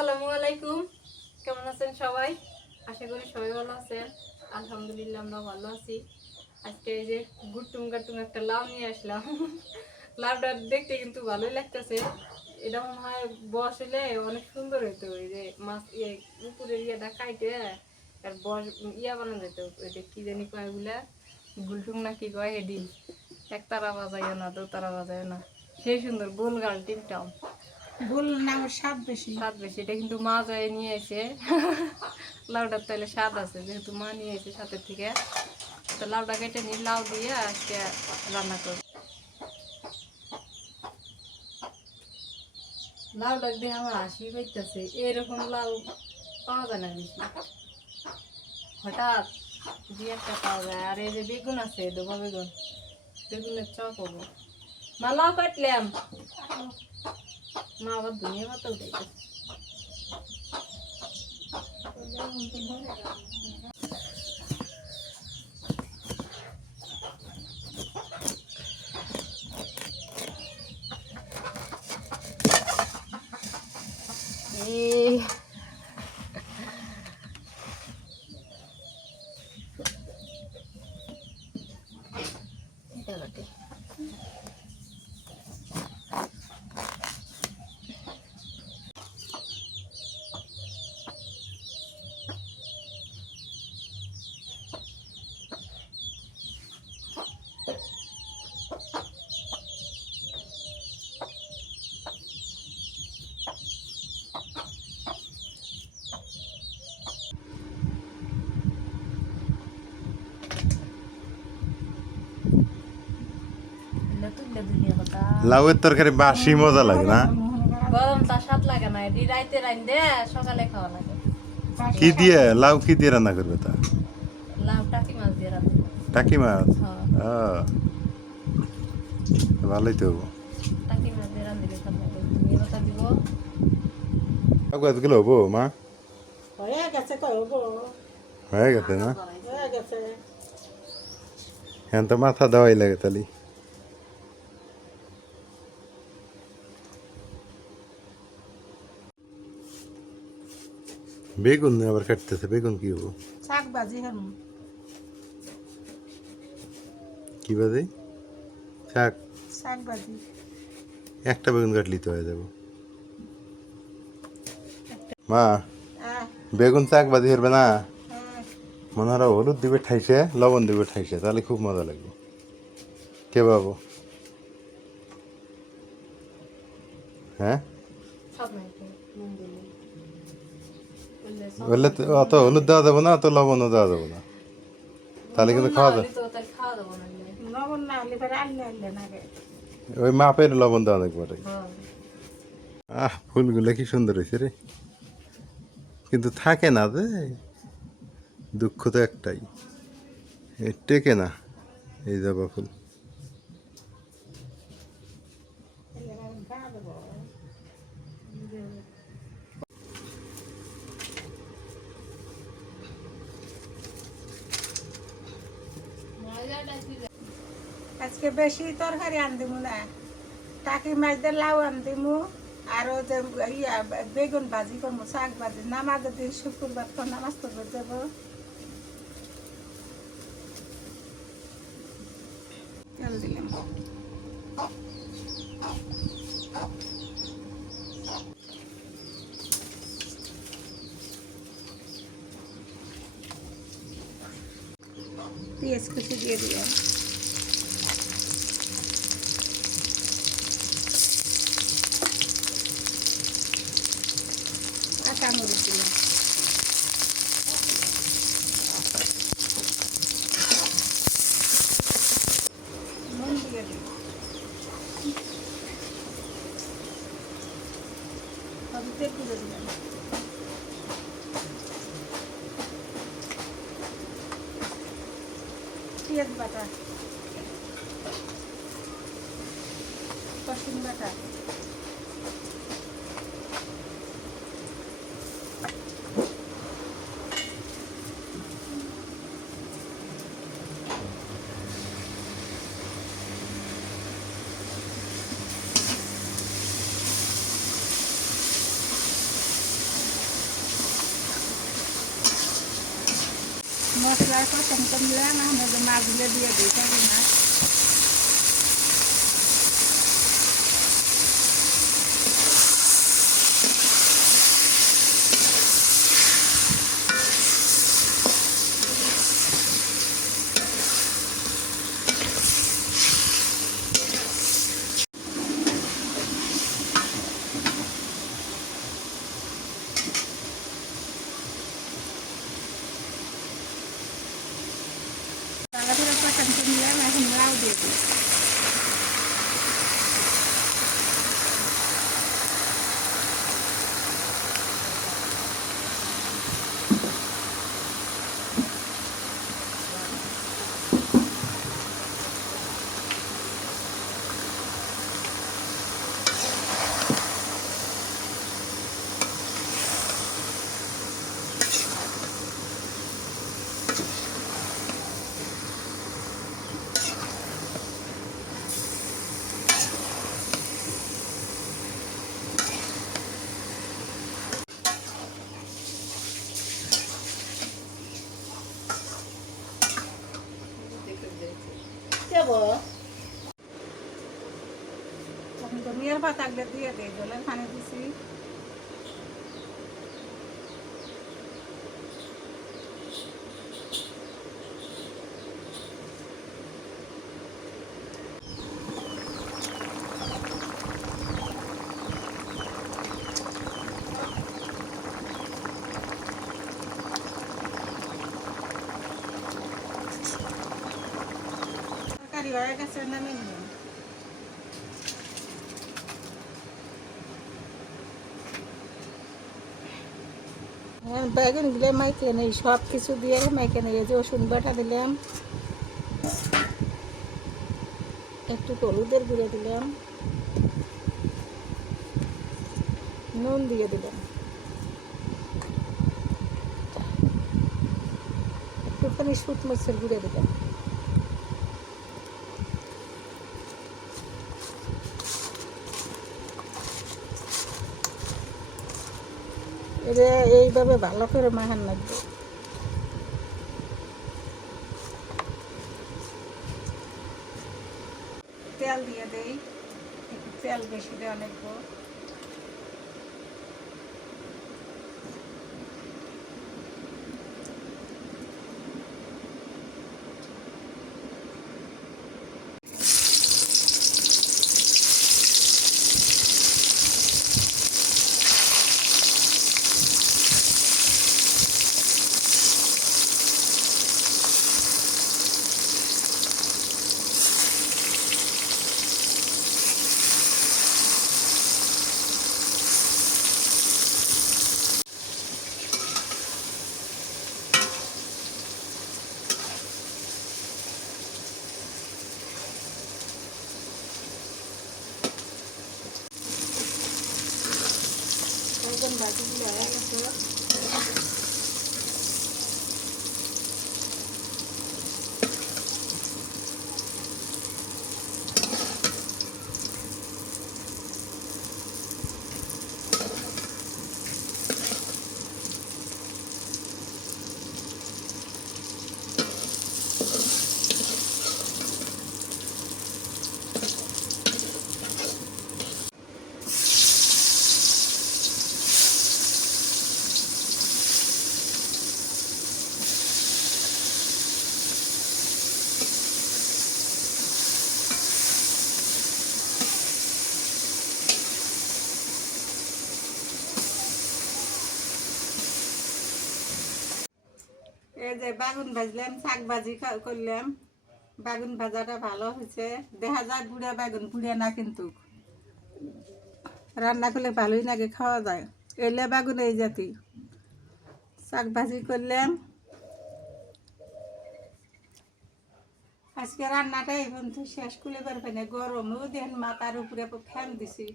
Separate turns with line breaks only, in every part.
আসসালামু আলাইকুম। কেমন আছেন সবাই? আশা করি সবাই ভালো আছেন। আলহামদুলিল্লাহ আমরা ভালো আছি। আজকে এই যে গুটুম গাটুম একটা লাভ নিয়ে আসলাম। লাভটা দেখতে কিন্তু ভালোই লাগতেছে। এটা মনে হয় বসলে অনেক সুন্দর হইতো এই যে মাছ ইয়ে উপরের ইয়েটা খাইতে। আর বস ইয়া বানানো যেত, ওই যে কি জানি কয় ওগুলা? গুলটুম না কি কয় হেডি এক তারা বাজাইও না, দু তারা বাজাইও না। সেই সুন্দর গোল গাল টিমটাও
ভুল নাম স্বাদ বেশি।
স্বাদ বেশি এটা কিন্তু মা নিয়ে এসে। তাহলে স্বাদ আছে যেহেতু মা নিয়ে এসে থেকে। তো কেটে লাউ দিয়ে আজকে রান্না করব। দিয়ে আমার হাসি পাইতেছে এরকম লাউ পাওয়া যায় না বেশি। হঠাৎ দু একটা পাওয়া যায় আর এই যে বেগুন আছে ডোবা বেগুন বেগুনের চপ হব। মা লাউ কাটলাম। মা আবার দুনিয়া মতো উঠাইতেছে
লাউয়ের তরকারি বাসি মজা লাগে না?
গরম তা স্বাদ লাগে না এটি রাইতে রাইন সকালে খাওয়া লাগে।
কি দিয়ে লাউ কি দিয়ে রান্না করবে তা?
লাউ টাকি মাছ দিয়ে রান্না
টাকি মাছ?
হ্যাঁ।
ভালোই তো।
টাকি মাছ দিয়ে রান্না দিলে
গাছগুলো হব মা?
হয়ে গেছে কয় হব?
হয়ে গেছে না?
হয়ে গেছে।
হ্যাঁ তো মাথা দেওয়াই লাগে তাহলে। বেগুন আবার কাটতেছে বেগুন কি হব
শাক ভাজি
কি বাজে শাক।
শাক ভাজি।
একটা বেগুন কাটলি তো হয়ে যাব। মা বেগুন শাক বাজি করবে না?
হ্যাঁ।
মনে হয় হলুদ দিবে ঠাইছে লবণ দিবে ঠাইছে তাহলে খুব মজা লাগবে। কে বাবু? হ্যাঁ
সব নাই তো, নুন দিলে বললে
তো অত হলুদ দেওয়া যাবে না অত লবণও দেওয়া যাবে না তাহলে কিন্তু খাওয়া যাবে
হলে
হলে
ওই মাপের লবণ দেওয়া লাগবে আহ ফুলগুলো কি সুন্দর হয়েছে রে কিন্তু থাকে না যে দুঃখ তো একটাই এ টেকে না এই জবা ফুল
আজকে বেশি তরকারি আন দিমু না। টাকি মাছ দিয়ে লাউ আন দিমু আরও বেগুন ভাজি করব শাক ভাজি। নামাজ দিন শুক্রবার তো নামাজ তো করে তেল দিলাম। পেঁয়াজ কুচি দিয়ে দিলাম। গুঁড়ো দিলাম পেঁয়াজ বাটা রসুন বাটা মশলায় পছন্দ করলাম আমরা মাছগুলো দিয়ে দিই তাই না তাড়াতাড়ি পছন্দ করলাম এখন লাউ দিয়ে দিই এখন তো মেয়ের দিয়ে দিই পানি দিছি। তরকারি হয়ে গেছে নিলাম। হ্যাঁ বেগুনগুলো মাইকে নেই সব কিছু দিয়ে মাইকে নেই। যে রসুন বাটা দিলাম, একটু হলুদের গুঁড়ো দিলাম, নুন দিয়ে দিলাম। একটুখানি শুট গুঁড়ো দিলাম। এইভাবে ভালো করে মাখান লাগবে। তেল দিয়ে দেই তেল বেশি দেওয়া লাগবো। বেগুন ভাজিগুলো হয়ে গেছে। এই যে বাগুন ভাজলাম, শাক ভাজি করলাম। বাগুন ভাজাটা ভালো হয়েছে। দেখা যায় বুড়া বাগুন বুড়া না কিন্তু। রান্না করলে ভালোই লাগে, খাওয়া যায়। এলে বাগুন এই জাতি। শাক ভাজি করলাম। আজকে রান্নাটা এই পর্যন্ত শেষ করে পারবে না, গরমও দেন, মাথার উপরে ফ্যান দিছি।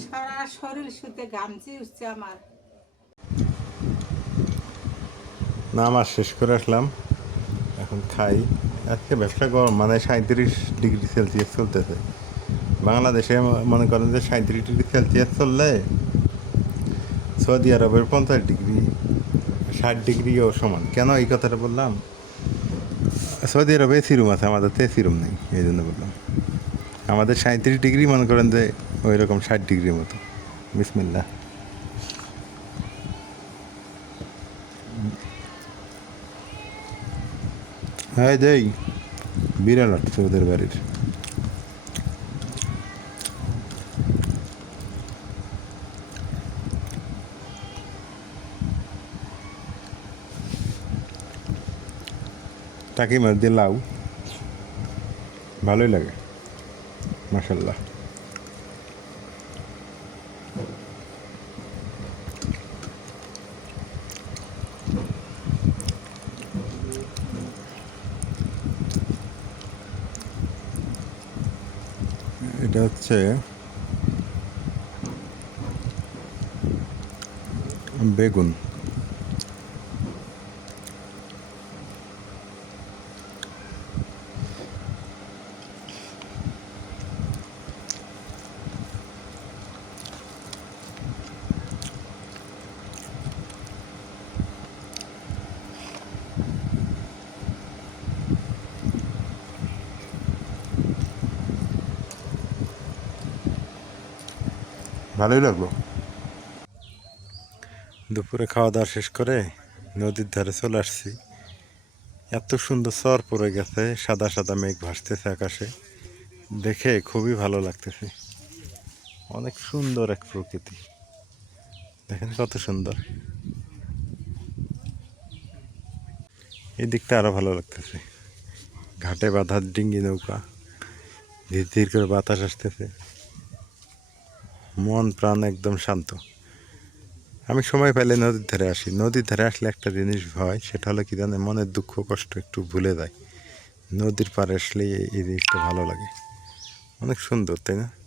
সারা শরীর শুতে ঘামছি উঠছে আমার।
নামাজ শেষ করে আসলাম। এখন খাই। আজকে ব্যবসা গরম মানে সাঁত্রিশ ডিগ্রি সেলসিয়াস চলতেছে। বাংলাদেশে মনে করেন যে সাঁত্রিশ ডিগ্রি সেলসিয়াস চললে সৌদি আরবের পঞ্চাশ ডিগ্রি, ষাট ডিগ্রিও সমান। কেন এই কথাটা বললাম? সৌদি আরবে এসি রুম আছে আমাদের তো এসি রুম নেই এই জন্য বললাম। আমাদের সাঁত্রিশ ডিগ্রি, মনে করেন যে ওই রকম ষাট ডিগ্রির মতো। বিসমিল্লা হ্যাঁ দেই। বিড়াল আসছে ওদের বাড়ির। টাকি মাছ দিয়ে লাউ। ভালোই লাগে মাসাল্লাহ এটা হচ্ছে বেগুন। ভালোই লাগল। দুপুরে খাওয়া দাওয়া শেষ করে নদীর ধারে চলে আসছি। এত সুন্দর চর পড়ে গেছে, সাদা সাদা মেঘ ভাসতেছে আকাশে। দেখে খুবই ভালো লাগতেছে। অনেক সুন্দর এক প্রকৃতি। দেখেন কত সুন্দর। এই দিকটা আরও ভালো লাগতেছে। ঘাটে বাঁধা ডিঙ্গি নৌকা, ধীর ধীর করে বাতাস আসতেছে। মন, প্রাণ একদম শান্ত। আমি সময় পেলে নদীর ধারে আসি। নদীর ধারে আসলে একটা জিনিস হয় সেটা হলো কি জানে, মনের দুঃখ, কষ্ট একটু ভুলে যায়। নদীর পাড়ে আসলে এই জিনিসটা ভালো লাগে। অনেক সুন্দর, তাই না?